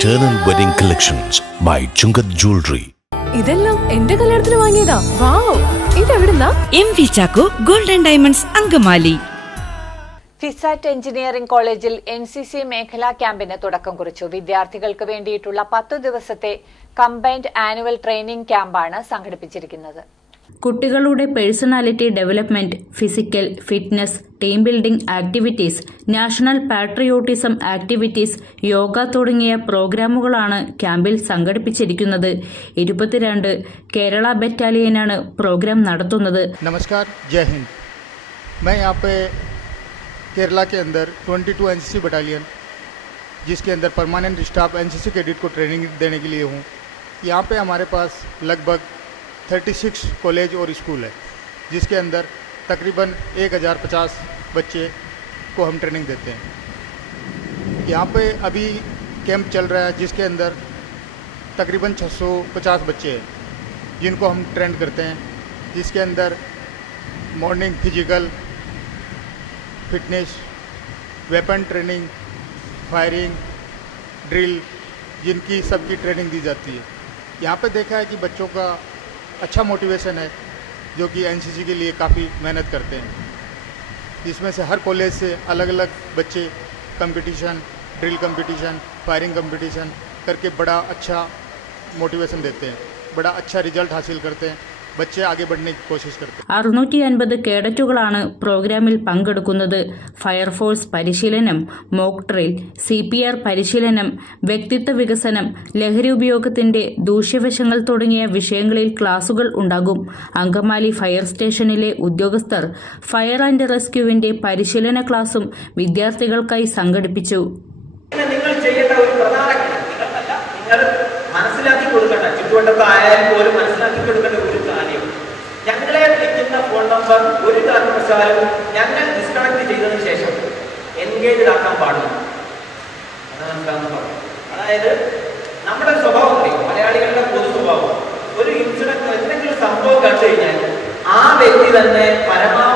Eternal Wedding Collections by Chungat Jewelry. ഇതെല്ലാം എന്റെ കല്യാണത്തിന് വാങ്ങിയതാ. വാവ്, ഇതെവിടുന്നാ? MV Chacko Gold and Diamonds Angamaly. FISAT engineering കോളേജിൽ NCC മേഖലാ ക്യാമ്പിന് തുടക്കം കുറിച്ചു. വിദ്യാർത്ഥികൾക്ക് വേണ്ടിയിട്ടുള്ള 10 ദിവസത്തെ കമ്പൈൻഡ് ആനുവൽ ട്രെയിനിംഗ് ക്യാമ്പാണ് സംഘടിപ്പിച്ചിരിക്കുന്നത്. കുട്ടികളുടെ personality development, physical fitness, team building activities, national patriotism activities, yoga തുടങ്ങിയ പ്രോഗ്രാമുകളാണ് ക്യാമ്പിൽ സംഘടിപ്പിച്ചിരിക്കുന്നത്. 22 കേരള ബറ്റാലിയനാണ് പ്രോഗ്രാം നടത്തുന്നത്. नमस्कार, जय हिंद। मैं यहाँ पे केरला के अंदर 22 NCC बटालियन, जिसके अंदर परमानेंट स्टाफ NCC कैडेट को ट्रेनिंग देने के लिए हूँ। यहाँ पे हमारे पास लगभग 36 कॉलेज और स्कूल है, जिसके अंदर तकरीबन 1050 बच्चे को हम ट्रेनिंग देते हैं। यहाँ पे अभी कैंप चल रहा है, जिसके अंदर तकरीबन 650 बच्चे हैं जिनको हम ट्रेन करते हैं, जिसके अंदर morning physical fitness, weapon training, firing, drill, जिनकी सबकी ट्रेनिंग दी जाती है। यहाँ पे देखा है कि बच्चों का अच्छा मोटिवेशन है, जो कि NCC के लिए काफ़ी मेहनत करते हैं। इसमें से हर कॉलेज से अलग अलग बच्चे competition, drill competition, firing competition करके बड़ा अच्छा मोटिवेशन देते हैं, बड़ा अच्छा रिजल्ट हासिल करते हैं। बच्चे आगे बढ़ने की कोशिश करते हैं। 650 കേഡറ്റുകളാണ് പ്രോഗ്രാമിൽ പങ്കെടുക്കുന്നത്. ഫയർഫോഴ്സ് പരിശീലനം, മോക്ക് ഡ്രിൽ, CPR പരിശീലനം, വ്യക്തിത്വ വികസനം, ലഹരി ഉപയോഗത്തിന്റെ ദൂഷ്യവശങ്ങൾ തുടങ്ങിയ വിഷയങ്ങളിൽ ക്ലാസുകൾ ഉണ്ടാകും. അങ്കമാലി ഫയർ സ്റ്റേഷനിലെ ഉദ്യോഗസ്ഥർ ഫയർ ആൻഡ് റെസ്ക്യൂവിന്റെ പരിശീലന ക്ലാസും വിദ്യാർത്ഥികൾക്കായി സംഘടിപ്പിച്ചു. നിങ്ങൾ ചെയ്യേണ്ട ഒരു പ്രധാന നിങ്ങൾ മനസ്സിലാക്കി കൊടുക്കേണ്ട, ചുറ്റുവട്ടത്ത് ആയാലും പോലും മനസ്സിലാക്കി കൊടുക്കേണ്ട ഒരു കാര്യം, ഞങ്ങളെ വിളിക്കുന്ന ഫോൺ നമ്പർ ഒരു കാരണവശാലും ഞങ്ങൾ ഡിസ്കണക്ട് ചെയ്തതിനു ശേഷം എൻഗേജ് ആക്കാൻ പാടില്ല. അതായത് നമ്മുടെ സ്വഭാവം പറയും, മലയാളികളുടെ പൊതു സ്വഭാവം, ഒരു ഇൻസിഡന്റ് എന്തെങ്കിലും സംഭവം കണ്ടു കഴിഞ്ഞാൽ ആ വ്യക്തി തന്നെ പരമാവധി